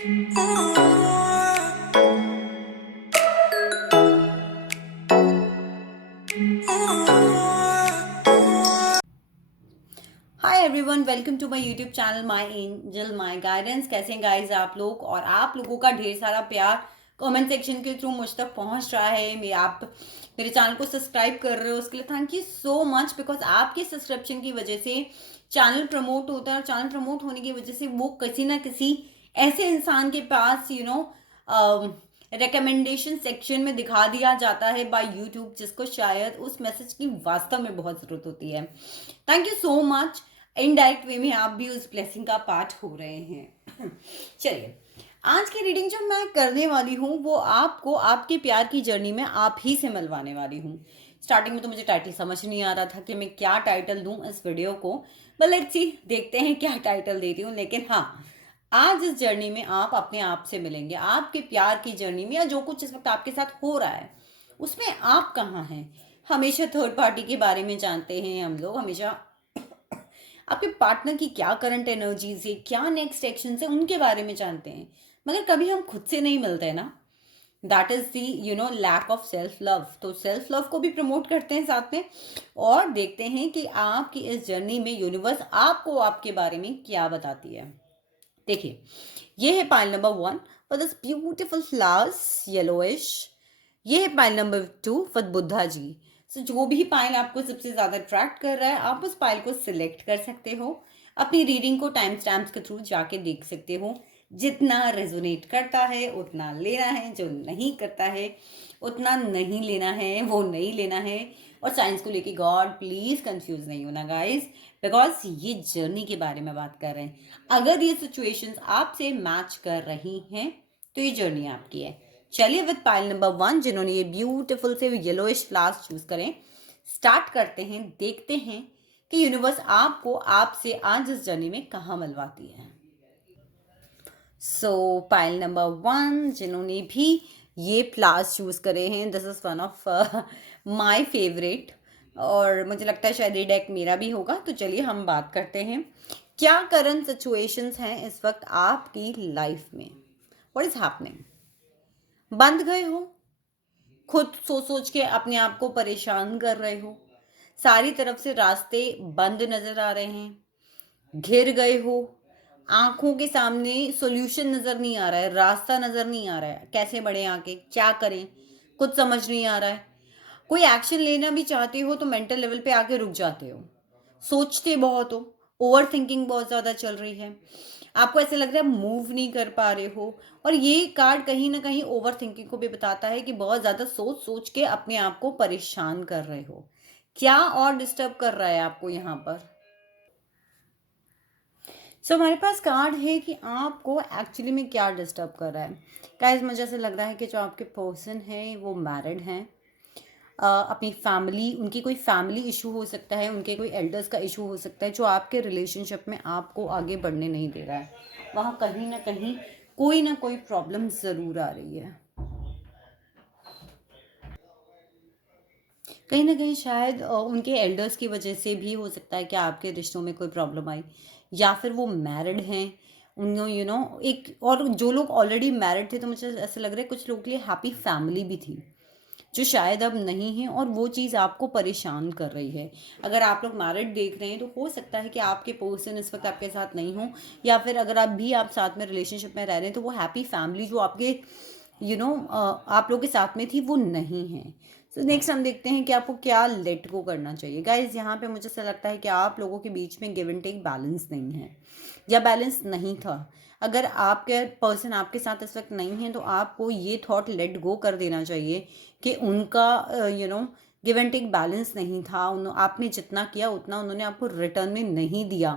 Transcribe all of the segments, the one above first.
Hi everyone, welcome to my YouTube channel my angel my guidance. कैसे हैं guys आप लोग? और आप लोगों का ढेर सारा प्यार कमेंट सेक्शन के थ्रू मुझ तक पहुंच रहा है। आप मेरे चैनल को सब्सक्राइब कर रहे हो, उसके लिए thank you so much. Because आपके सब्सक्रिप्शन की वजह से चैनल प्रमोट होता है, और चैनल प्रमोट होने की वजह से वो किसी ना किसी ऐसे इंसान के पास रिकमेंडेशन सेक्शन में दिखा दिया जाता है बाय यूट्यूब, जिसको शायद उस मैसेज की वास्तव में बहुत ज़रूरत होती है। Thank you so much. Indirect way में आप भी उस ब्लेसिंग का पार्ट हो रहे हैं। चलिए, आज की रीडिंग जो मैं करने वाली हूँ वो आपको आपके प्यार की जर्नी में आप ही से मिलवाने वाली हूँ। स्टार्टिंग में तो मुझे टाइटल समझ नहीं आ रहा था कि मैं क्या टाइटल दूँ इस वीडियो को, बट लेट्स सी, देखते हैं क्या टाइटल देती हूँ। लेकिन हाँ, आज इस जर्नी में आप अपने आप से मिलेंगे। आपके प्यार की जर्नी में, या जो कुछ इस वक्त आपके साथ हो रहा है उसमें आप कहाँ हैं। हमेशा थर्ड पार्टी के बारे में जानते हैं हम लोग, हमेशा आपके पार्टनर की क्या करंट एनर्जीज है, क्या नेक्स्ट एक्शन है, उनके बारे में जानते हैं। मगर कभी हम खुद से नहीं मिलते हैं ना। That is the lack of self love. तो सेल्फ लव को भी प्रमोट करते हैं साथ में, और देखते हैं कि आपकी इस जर्नी में यूनिवर्स आपको आपके बारे में क्या बताती है। देखिए, ये है pile number 1 for this beautiful flowers yellowish. ये है pile number 2 for Buddha ji. सो जो भी पाइल आपको सबसे ज़्यादा अट्रैक्ट कर रहा है, आप उस पाइल को सिलेक्ट कर सकते हो। अपनी रीडिंग को टाइम स्टैम्प्स के थ्रू जाके देख सकते हो। जितना रेजोनेट करता है उतना लेना है, जो नहीं करता है उतना नहीं लेना है, वो नहीं लेना है। और साइंस को लेके गॉड प्लीज़ कंफ्यूज नहीं होना गाइस, बिकॉज ये जर्नी के बारे में बात कर रहे हैं। अगर ये सिचुएशंस आपसे मैच कर रही हैं तो ये जर्नी आपकी है। चलिए, विद पाइल नंबर 1 जिन्होंने ये ब्यूटीफुल से येलोइश फ्लावर्स चूज करें, स्टार्ट करते हैं। देखते हैं कि यूनिवर्स आपको आपसे आज इस जर्नी में कहाँ मिलवाती है। सो पाइल नंबर 1 जिन्होंने भी ये फ्लावर्स चूज करे हैं, this is one of my favourite, और मुझे लगता है शायद ये डेक मेरा भी होगा। तो चलिए हम बात करते हैं, क्या करंट सिचुएशंस हैं इस वक्त आपकी लाइफ में। What is happening? बंद गए हो, खुद सोच सोच के अपने आप को परेशान कर रहे हो, सारी तरफ से रास्ते बंद नजर आ रहे हैं, घिर गए हो, आंखों के सामने सॉल्यूशन नजर नहीं आ रहा है, रास्ता नजर नहीं आ रहा है, कैसे बढ़े आगे, क्या करें, कुछ समझ नहीं आ रहा है। कोई एक्शन लेना भी चाहते हो तो मेंटल लेवल पे आके रुक जाते हो, सोचते बहुत हो, ओवर थिंकिंग बहुत ज़्यादा चल रही है, आपको ऐसे लग रहा है मूव नहीं कर पा रहे हो। और ये कार्ड कहीं ना कहीं ओवर थिंकिंग को भी बताता है कि बहुत ज़्यादा सोच सोच के अपने आप को परेशान कर रहे हो। क्या और डिस्टर्ब कर रहा है आपको यहाँ पर? सो हमारे पास कार्ड है कि आपको एक्चुअली में क्या डिस्टर्ब कर रहा है। गाइस, मुझे ऐसा लग रहा है कि जो आपके पर्सन है वो मैरिड हैं। अपनी फैमिली, उनकी कोई फैमिली इशू हो सकता है, उनके कोई एल्डर्स का इशू हो सकता है जो आपके रिलेशनशिप में आपको आगे बढ़ने नहीं दे रहा है। वहाँ कहीं ना कोई प्रॉब्लम ज़रूर आ रही है। कहीं ना कहीं शायद उनके एल्डर्स की वजह से भी हो सकता है कि आपके रिश्तों में कोई प्रॉब्लम आई, या फिर वो मैरिड हैं। उन एक, और जो लोग ऑलरेडी मैरिड थे तो मुझे ऐसा लग रहा है कुछ लोगों के लिए हैप्पी फैमिली भी थी जो शायद अब नहीं है, और वो चीज़ आपको परेशान कर रही है। अगर आप लोग मैरिड देख रहे हैं तो हो सकता है कि आपके पर्सन इस वक्त आपके साथ नहीं हो, या फिर अगर आप साथ में रिलेशनशिप में रह रहे हैं तो वो हैप्पी फैमिली जो आपके आप लोग के साथ में थी वो नहीं है। सो नेक्स्ट हम देखते हैं कि आपको क्या लेट गो करना चाहिए। गाइज, यहाँ पे मुझे ऐसा लगता है कि आप लोगों के बीच में गिव एंड टेक बैलेंस नहीं है, या बैलेंस नहीं था। अगर आपके पर्सन आपके साथ इस वक्त नहीं है तो आपको ये थॉट लेट गो कर देना चाहिए कि उनका गिव एंड टेक बैलेंस नहीं था। आपने जितना किया उतना उन्होंने आपको रिटर्न में नहीं दिया,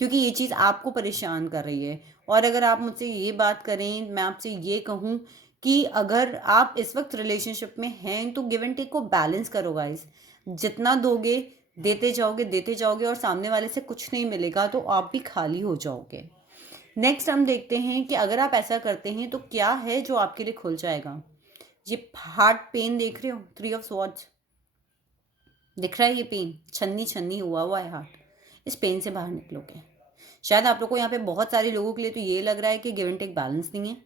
क्योंकि ये चीज़ आपको परेशान कर रही है। और अगर आप मुझसे ये बात करें, मैं आपसे ये कहूँ कि अगर आप इस वक्त रिलेशनशिप में हैं तो गिव एंड टेक को बैलेंस करो गाइस। जितना दोगे, देते जाओगे और सामने वाले से कुछ नहीं मिलेगा तो आप भी खाली हो जाओगे। नेक्स्ट हम देखते हैं कि अगर आप ऐसा करते हैं तो क्या है जो आपके लिए खुल जाएगा। ये हार्ट पेन देख रहे हो, 3 ऑफ स्वॉर्ड्स दिख रहा है। ये पेन छन्नी छन्नी हुआ है हार्ट, इस पेन से बाहर निकलोगे। शायद आप लोग को यहाँ पे बहुत सारे लोगों के लिए तो ये लग रहा है कि गिव एंड टेक बैलेंस नहीं है,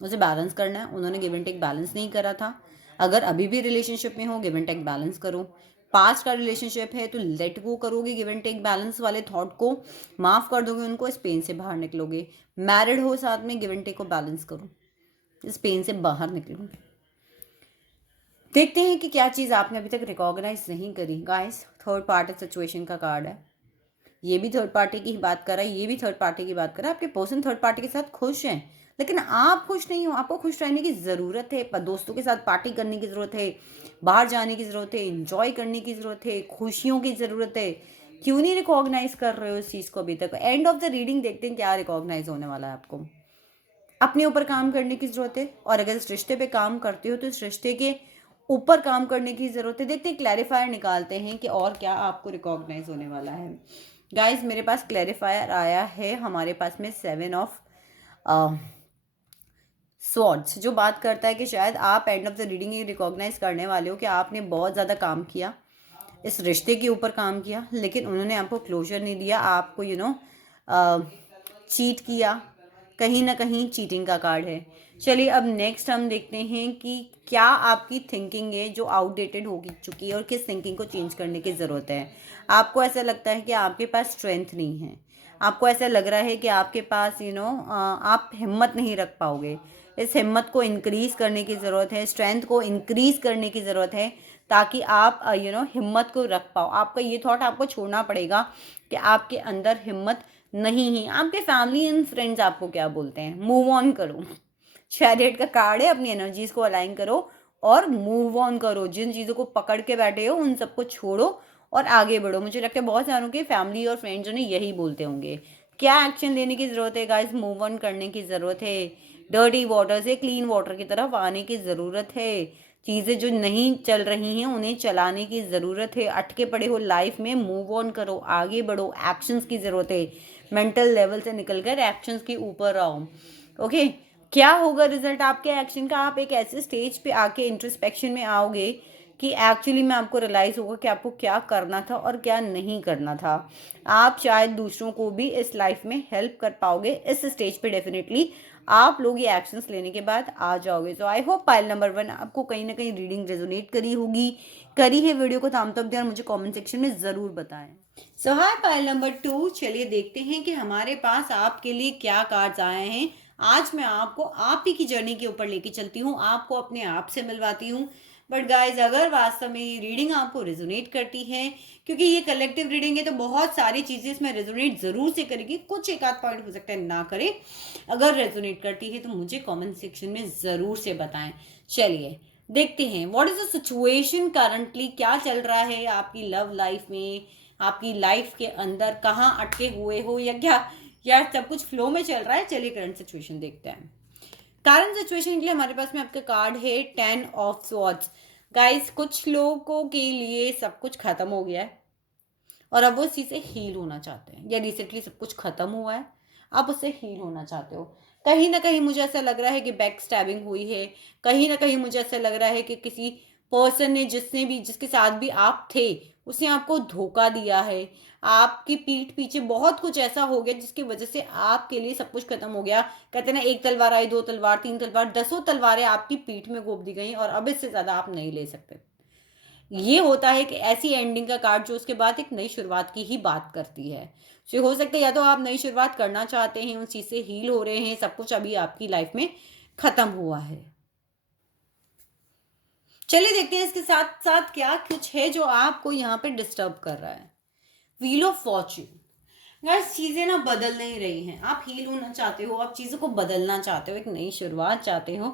उसे बैलेंस करना है। उन्होंने गिव एंड टेक बैलेंस नहीं करा था। अगर अभी भी रिलेशनशिप में हो, गिव एंड टेक बैलेंस करो। पास्ट का रिलेशनशिप है तो लेट गो करोगे, गिव एंड टेक बैलेंस वाले थॉट को माफ कर दोगे उनको, इस पेन से बाहर निकलोगे। मैरिड हो साथ में, गिव एंड टेक को बैलेंस करो, इस पेन से बाहर निकलो। देखते हैं कि क्या चीज़ आपने अभी तक रिकॉग्नाइज नहीं करी। गाइस, थर्ड पार्टी सिचुएशन का कार्ड है। ये भी थर्ड पार्टी की ही बात कर रहा है, ये भी थर्ड पार्टी की बात कर रहा है। आपके पर्सन थर्ड पार्टी के साथ खुश हैं, लेकिन आप खुश नहीं हो। आपको खुश रहने की ज़रूरत है, दोस्तों के साथ पार्टी करने की ज़रूरत है, बाहर जाने की ज़रूरत है, इंजॉय करने की ज़रूरत है, खुशियों की ज़रूरत है। क्यों नहीं रिकॉग्नाइज कर रहे हो इस चीज़ को अभी तक? एंड ऑफ द रीडिंग देखते हैं क्या रिकॉग्नाइज होने वाला है आपको। अपने ऊपर काम करने की ज़रूरत है, और अगर इस रिश्ते पे काम करते हो तो इस रिश्ते के ऊपर काम करने की ज़रूरत है। देखते हैं, क्लैरिफायर निकालते हैं कि और क्या आपको रिकॉग्नाइज होने वाला है। गाइस, मेरे पास क्लैरिफायर आया है, हमारे पास में 7 ऑफ स्वॉर्ड्स, जो बात करता है कि शायद आप एंड ऑफ द रीडिंग ये रिकॉग्नाइज करने वाले हो कि आपने बहुत ज़्यादा काम किया, इस रिश्ते के ऊपर काम किया, लेकिन उन्होंने आपको क्लोजर नहीं दिया, आपको चीट किया। कहीं ना कहीं चीटिंग का कार्ड है। चलिए अब नेक्स्ट हम देखते हैं कि क्या आपकी थिंकिंग है जो आउटडेटेड हो चुकी है, और किस थिंकिंग को चेंज करने की ज़रूरत है। आपको ऐसा लगता है कि आपके पास स्ट्रेंथ नहीं है, आपको ऐसा लग रहा है कि आपके पास आप हिम्मत नहीं रख पाओगे। इस हिम्मत को इंक्रीज़ करने की ज़रूरत है, स्ट्रेंथ को इंक्रीज़ करने की ज़रूरत है, ताकि आप हिम्मत को रख पाओ। आपका ये थॉट आपको छोड़ना पड़ेगा कि आपके अंदर हिम्मत नहीं है। आपके फैमिली एंड फ्रेंड्स आपको क्या बोलते हैं, मूव ऑन करो। चैरियट का कार्ड है, अपनी एनर्जीज को अलाइन करो और मूव ऑन करो। जिन चीज़ों को पकड़ के बैठे हो उन सबको छोड़ो और आगे बढ़ो। मुझे लगता है बहुत सारों के फैमिली और फ्रेंड्स उन्हें यही बोलते होंगे। क्या एक्शन लेने की ज़रूरत है गाइस? मूव ऑन करने की ज़रूरत है। डर्टी वाटर से क्लीन वाटर की तरफ आने की ज़रूरत है। चीज़ें जो नहीं चल रही हैं उन्हें चलाने की ज़रूरत है। अटके पड़े हो लाइफ में, मूव ऑन करो, आगे बढ़ो। एक्शंस की ज़रूरत है। मेंटल लेवल से निकलकर एक्शंस के ऊपर आओ। ओके, क्या होगा रिजल्ट आपके एक्शन का? आप एक ऐसे स्टेज पे आके इंट्रोस्पेक्शन में आओगे कि एक्चुअली में आपको रियलाइज़ होगा कि आपको क्या करना था और क्या नहीं करना था। आप शायद दूसरों को भी इस लाइफ में हेल्प कर पाओगे। इस स्टेज पे डेफिनेटली आप लोग ये एक्शंस लेने के बाद आ जाओगे। तो आई होप पाइल नंबर 1 आपको कहीं ना कहीं रीडिंग रेजोनेट करी होगी। करी है वीडियो को थम्स अप दें और मुझे कमेंट सेक्शन में ज़रूर बताएं। सो हाय पाइल नंबर 2, चलिए देखते हैं कि हमारे पास आपके लिए क्या कार्ड्स आए हैं। आज मैं आपको आप ही की जर्नी के ऊपर लेके चलती हूँ, आपको अपने आप से मिलवाती हूँ। बट गाइज, अगर वास्तव में ये रीडिंग आपको रेजोनेट करती है, क्योंकि ये कलेक्टिव रीडिंग है तो बहुत सारी चीज़ें इसमें रेजोनेट ज़रूर से करेगी, कुछ एक आध पॉइंट हो सकता है ना करे। अगर रेजोनेट करती है तो मुझे कमेंट सेक्शन में ज़रूर से बताएं। चलिए देखते हैं what is the situation currently, क्या चल रहा है आपकी लव लाइफ में, आपकी लाइफ के अंदर कहाँ अटके हुए हो या क्या, या सब कुछ फ्लो में चल रहा है। चलिए करंट सिचुएशन देखते हैं। करंट सिचुएशन के लिए हमारे पास में आपका कार्ड है 10 ऑफ स्वॉर्ड्स। गाइस, कुछ लोगों के लिए सब कुछ खत्म हो गया है और अब वो इसी से हील होना चाहते हैं, या रिसेंटली सब कुछ खत्म हुआ है, आप उससे हील होना चाहते हो। कहीं ना कहीं मुझे ऐसा लग रहा है कि बैक स्टैबिंग हुई है। कहीं ना कहीं मुझे ऐसा लग रहा है कि किसी पर्सन ने, जिसके साथ भी आप थे, उसने आपको धोखा दिया है। आपकी पीठ पीछे बहुत कुछ ऐसा हो गया जिसकी वजह से आपके लिए सब कुछ खत्म हो गया। कहते ना, एक तलवार आई, दो तलवार, तीन तलवार, 10 तलवारें आपकी पीठ में घोप दी गई और अब इससे ज्यादा आप नहीं ले सकते। ये होता है कि ऐसी एंडिंग का कार्ड जो उसके बाद एक नई शुरुआत की ही बात करती है। जो हो सकता है या तो आप नई शुरुआत करना चाहते हैं, उस चीज से हील हो रहे हैं, सब कुछ अभी आपकी लाइफ में खत्म हुआ है। चलिए देखते हैं इसके साथ साथ क्या कुछ है जो आपको यहाँ पे डिस्टर्ब कर रहा है। Wheel of Fortune. गाइस, चीजें ना बदल नहीं रही हैं। आप हील होना चाहते हो, आप चीजों को बदलना चाहते हो, एक नई शुरुआत चाहते हो,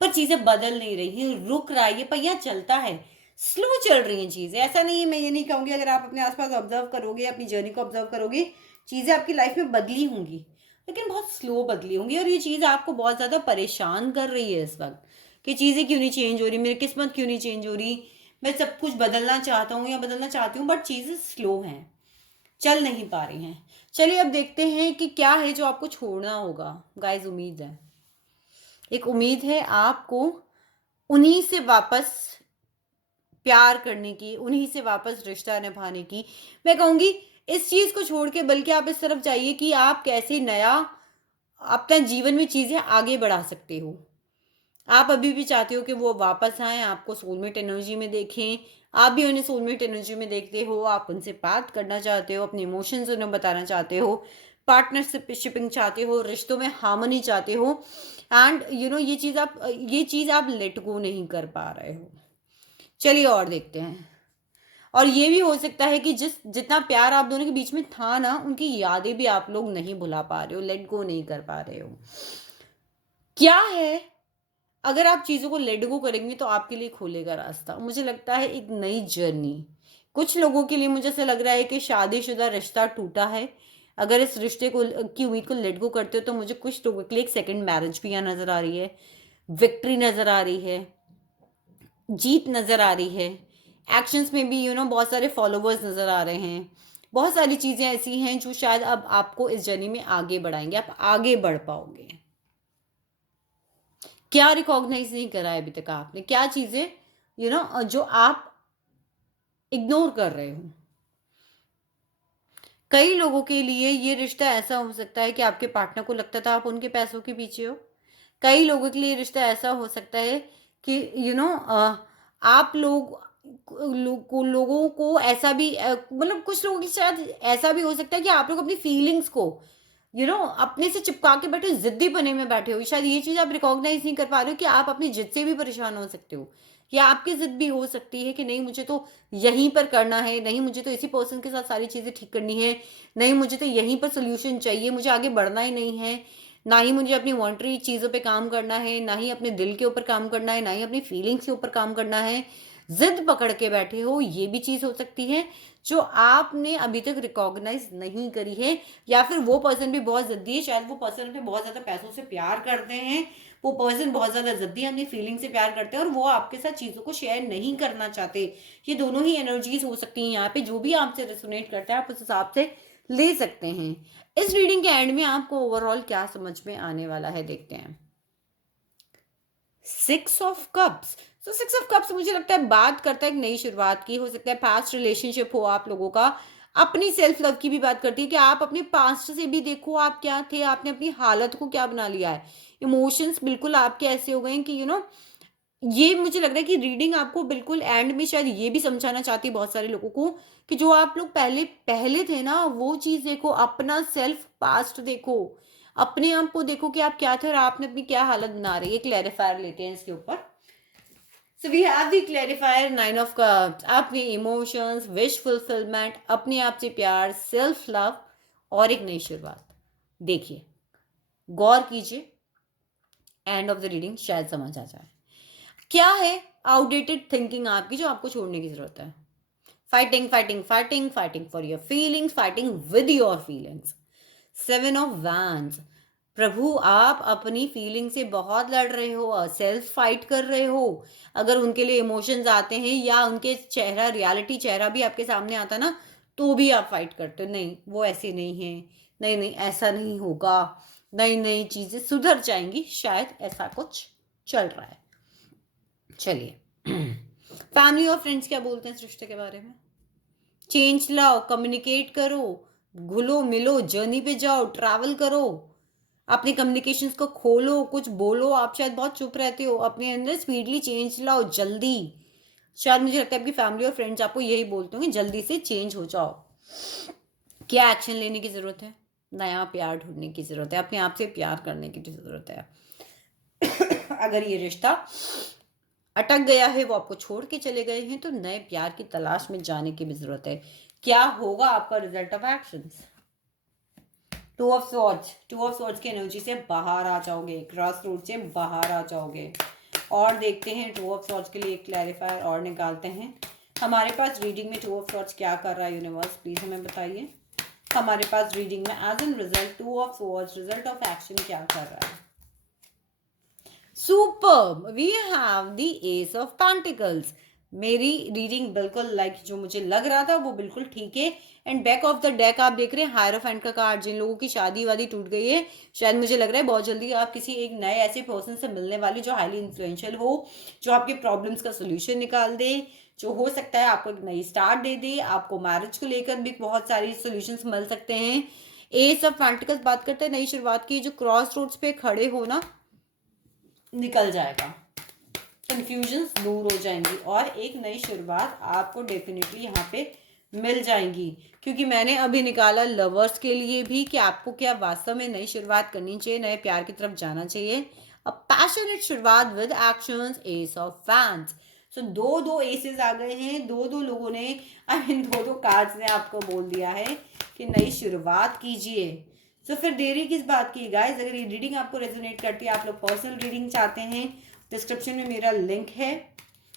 पर चीजें बदल नहीं रही हैं, रुक रहा है, ये पहिया चलता है, स्लो चल रही हैं चीजें। ऐसा नहीं है, मैं ये नहीं कहूंगी, अगर आप अपने आसपास ऑब्जर्व करोगे, अपनी जर्नी को ऑब्जर्व करोगे, चीजें आपकी लाइफ में बदली होंगी, लेकिन बहुत स्लो बदली होंगी। और ये चीज आपको बहुत ज्यादा परेशान कर रही है इस वक्त कि चीजें क्यों नहीं चेंज हो रही, मेरी किस्मत क्यों नहीं चेंज हो रही। मैं सब कुछ बदलना चाहता हूँ या बदलना चाहती हूँ, बट चीजें स्लो हैं, चल नहीं पा रही हैं। चलिए अब देखते हैं कि क्या है जो आपको छोड़ना होगा। गाइस, उम्मीद है, एक उम्मीद है आपको उन्हीं से वापस प्यार करने की, उन्हीं से वापस रिश्ता निभाने की। मैं कहूंगी इस चीज को छोड़ के बल्कि आप इस तरफ जाइए कि आप कैसे नया अपना जीवन में चीजें आगे बढ़ा सकते हो। आप अभी भी चाहते हो कि वो वापस आएँ, आपको सोलमेट एनर्जी में देखें, आप भी उन्हें सोलमेट एनर्जी में देखते हो, आप उनसे बात करना चाहते हो, अपने इमोशंस उन्हें बताना चाहते हो, पार्टनरशिप शिपिंग चाहते हो, रिश्तों में हार्मनी चाहते हो, एंड ये चीज़ आप लेट गो नहीं कर पा रहे हो। चलिए और देखते हैं। और ये भी हो सकता है कि जितना प्यार आप दोनों के बीच में था ना, उनकी यादें भी आप लोग नहीं भुला पा रहे हो, लेट गो नहीं कर पा रहे हो। क्या है, अगर आप चीज़ों को लेट गो करेंगे तो आपके लिए खोलेगा रास्ता। मुझे लगता है एक नई जर्नी। कुछ लोगों के लिए मुझे ऐसा लग रहा है कि शादीशुदा रिश्ता टूटा है। अगर इस रिश्ते को की उम्मीद को लेट गो करते हो तो मुझे कुछ लोगों के लिए एक सेकंड मैरिज भी यहाँ नज़र आ रही है, विक्ट्री नज़र आ रही है, जीत नज़र आ रही है। एक्शंस में भी बहुत सारे फॉलोवर्स नज़र आ रहे हैं। बहुत सारी चीज़ें ऐसी हैं जो शायद अब आपको इस जर्नी में आगे बढ़ाएंगे, आप आगे बढ़ पाओगे। क्या रिकॉग्नाइज नहीं करा है अभी तक आपने, क्या चीजें जो आप इग्नोर कर रहे हो। कई लोगों के लिए ये रिश्ता ऐसा हो सकता है कि आपके पार्टनर को लगता था आप उनके पैसों के पीछे हो। कई लोगों के लिए रिश्ता ऐसा हो सकता है कि आप लोगों को ऐसा भी मतलब कुछ लोगों की शायद ऐसा भी हो सकता है कि आप लोग अपनी फीलिंग्स को अपने से चिपका के बैठे, जिद्दी बने में बैठे हो। शायद ये चीज आप रिकॉग्नाइज नहीं कर पा रहे हो कि आप अपनी जिद से भी परेशान हो सकते हो, या आपकी जिद भी हो सकती है कि नहीं मुझे तो यहीं पर करना है, नहीं मुझे तो इसी पर्सन के साथ सारी चीजें ठीक करनी है, नहीं मुझे तो यहीं पर सोल्यूशन चाहिए, मुझे आगे बढ़ना ही नहीं है, ना ही मुझे अपनी वॉन्टरी चीज़ों पे काम करना है, ना ही अपने दिल के ऊपर काम करना है, ना ही अपनी फीलिंग्स के ऊपर काम करना है। जिद पकड़ के बैठे हो, ये भी चीज़ हो सकती है जो आपने अभी तक रिकॉग्नाइज नहीं करी है। या फिर वो पर्सन भी बहुत जिद्दी है, शायद वो पर्सन अपने बहुत ज़्यादा पैसों से प्यार करते हैं, वो पर्सन बहुत ज़्यादा जिद्दी है, अपनी फीलिंग से प्यार करते हैं और वो आपके साथ चीज़ों को शेयर नहीं करना चाहते। ये दोनों ही एनर्जीज हो सकती हैं यहाँ पे। जो भी आपसे रेसोनेट करता है आप उस हिसाब से ले सकते हैं। इस रीडिंग के एंड में आपको ओवरऑल क्या समझ में आने वाला है, देखते हैं। 6 ऑफ कप्स। तो 6 ऑफ कप्स मुझे लगता है बात करता है एक नई शुरुआत की। हो सकता है पास्ट रिलेशनशिप हो आप लोगों का। अपनी सेल्फ लव की भी बात करती है कि आप अपने पास्ट से भी देखो, आप क्या थे, आपने अपनी हालत को क्या बना लिया है। इमोशंस बिल्कुल आपके ऐसे हो गए हैं कि ये मुझे लग रहा है कि रीडिंग आपको बिल्कुल एंड में शायद ये भी समझाना चाहती है बहुत सारे लोगों को कि जो आप लोग पहले पहले थे ना, वो चीज़ देखो, अपना सेल्फ पास्ट देखो, अपने आप को देखो कि आप क्या थे और आपने अपनी क्या हालत बना रही है। क्लैरिफायर लेते हैं इसके ऊपर। So we have the clarifier 9 of cups. अपने इमोशंस, विश फुलफिलमेंट, अपने आप से प्यार, सेल्फ लव और एक नई शुरुआत। देखिए, गौर कीजिए, एंड ऑफ द रीडिंग शायद समझ आ जाए क्या है आउटडेटेड थिंकिंग आपकी जो आपको छोड़ने की जरूरत है। Fighting fighting fighting fighting for your feelings, fighting with your feelings. 7 of wands. प्रभु, आप अपनी फीलिंग से बहुत लड़ रहे हो, सेल्फ फाइट कर रहे हो। अगर उनके लिए इमोशंस आते हैं या उनके चेहरा, रियलिटी चेहरा भी आपके सामने आता ना, तो भी आप फाइट करते हो। नहीं, वो ऐसे नहीं है, नहीं नहीं ऐसा नहीं होगा, नई नई चीजें सुधर जाएंगी, शायद ऐसा कुछ चल रहा है। चलिए, फैमिली और फ्रेंड्स क्या बोलते हैं इस रिश्ते के बारे में। चेंज लाओ, कम्युनिकेट करो, घुलो मिलो, जर्नी पे जाओ, ट्रैवल करो, अपने कम्युनिकेशंस को खोलो, कुछ बोलो। आप शायद बहुत चुप रहते हो, अपने अंदर स्पीडली चेंज लाओ, जल्दी। शायद मुझे लगता है आपकी फैमिली और फ्रेंड्स आपको यही बोलते होंगे, जल्दी से चेंज हो जाओ। क्या एक्शन लेने की जरूरत है? नया प्यार ढूंढने की जरूरत है, अपने आप से प्यार करने की जरूरत है। अगर ये रिश्ता अटक गया है, वो आपको छोड़ के चले गए हैं, तो नए प्यार की तलाश में जाने की भी जरूरत है। क्या होगा आपका result of actions? 2 of swords. 2 of swords की एनर्जी से बाहर आ जाओगे, क्रॉस रोड से बाहर आ जाओगे। और देखते हैं 2 ऑफ स्वॉर्ड्स के लिए एक क्लैरिफायर और निकालते हैं। हमारे पास रीडिंग में 2 ऑफ स्वॉर्ड्स क्या कर रहा है यूनिवर्स, प्लीज हमें बताइए। हमारे पास रीडिंग में as an result 2 of swords, result of action क्या कर रहा है। Superb, we have the ace of pentacles. मेरी रीडिंग बिल्कुल जो मुझे लग रहा था वो बिल्कुल ठीक है। And back of the deck आप देख रहे हैं हायरोफेंट का कार्ड। जिन लोगों की शादी वादी टूट गई है, शायद मुझे लग रहा है बहुत जल्दी आप किसी एक नए ऐसे पर्सन से मिलने वाले जो हाईली इन्फ्लुएंशियल हो, जो आपके प्रॉब्लम्स का सोल्यूशन निकाल दे, जो हो सकता है आपको एक नई स्टार्ट दे दे। आपको मैरिज को लेकर भी बहुत सारी सॉल्यूशंस मिल सकते हैं। एस ऑफ पेंटिकल्स बात करते हैं नई शुरुआत की, जो क्रॉस रोड्स पे खड़े हो ना, निकल जाएगा, कंफ्यूजन्स दूर हो जाएंगी और एक नई शुरुआत आपको डेफिनेटली यहाँ पे मिल जाएंगी। क्योंकि मैंने अभी निकाला लवर्स के लिए भी कि आपको क्या वास्तव में नई शुरुआत करनी चाहिए, नए प्यार की तरफ जाना चाहिए। अ पैशनेट शुरुआत with actions, ace of fans. So दो दो एसेस आ गए हैं, दो दो लोगों ने, आई मीन दो दो कार्ड्स ने आपको बोल दिया है कि नई शुरुआत कीजिए। सो फिर देरी किस बात की गाइस। अगर ये रीडिंग आपको रेजोनेट करती है, आप लोग पर्सनल रीडिंग चाहते हैं, डिस्क्रिप्शन में मेरा लिंक है,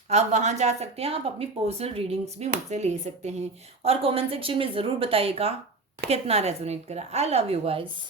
आप वहां जा सकते हैं, आप अपनी पर्सनल रीडिंग्स भी मुझसे ले सकते हैं। और कमेंट सेक्शन में ज़रूर बताइएगा कितना रेजोनेट करा। I love you guys.